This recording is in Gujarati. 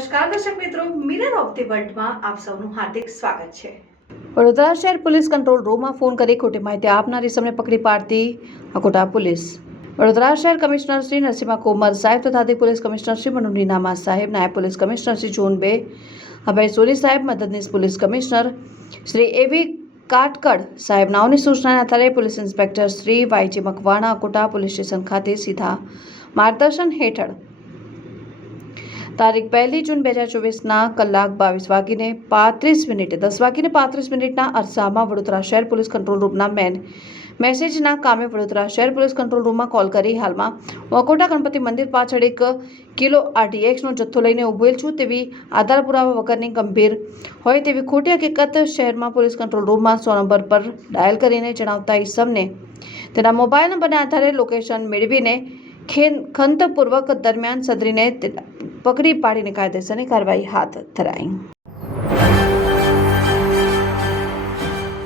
નમસ્કાર, દર્શક મિત્રો. મિરર ઓફ ધી વર્લ્ડમાં આપ સૌનું હાર્દિક સ્વાગત છે. વડોદરા શહેર પોલીસ કંટ્રોલ રૂમમાં ફોન કરી ખોટી માહિતી આપનારી ઇસમને પકડી પાડતી અકોટા પોલીસ. વડોદરા શહેર કમિશનર શ્રી નરસિંહા કોમર સાહેબ તથા પોલીસ કમિશનર શ્રી મનુ નીનામા સાહેબ, નાયબ પોલીસ કમિશનર શ્રી ઝોન બે, અભય સોરી સાહેબ, મદદનીશ પોલીસ કમિશનર શ્રી એવી કાટકડ સાહેબ, નાઓની સૂચનાના આધારે police inspector Shri Y G Makwana Akota police station ખાતે સીધા માર્ગદર્શન હેઠળ તારીખ પહેલી જૂન બે હજાર ચોવીસના કલાક બાવીસ વાગીને પાંત્રીસ મિનિટે દસ વાગીને પાંત્રીસ મિનિટના અરસામાં વડોદરા શહેર પોલીસ કંટ્રોલ રૂમના મેન મેસેજના કામે વડોદરા શહેર પોલીસ કંટ્રોલ રૂમમાં કોલ કરી હાલમાં વકોટા ગણપતિ મંદિર પાછળ એક કિલો આરટીએક્સનો જથ્થો લઈને ઉભેલ છું તેવી આધાર પુરાવા વગરની ગંભીર હોય તેવી ખોટી હકીકત શહેરમાં પોલીસ કંટ્રોલ રૂમમાં સો નંબર પર ડાયલ કરીને જણાવતા ઈસમને તેના મોબાઈલ નંબરના આધારે લોકેશન મેળવીને ખેન ખંતપૂર્વક દરમિયાન સદરીને પકડી પાડીને કાયદેસરની કાર્યવાહી હાથ ધરાઈ.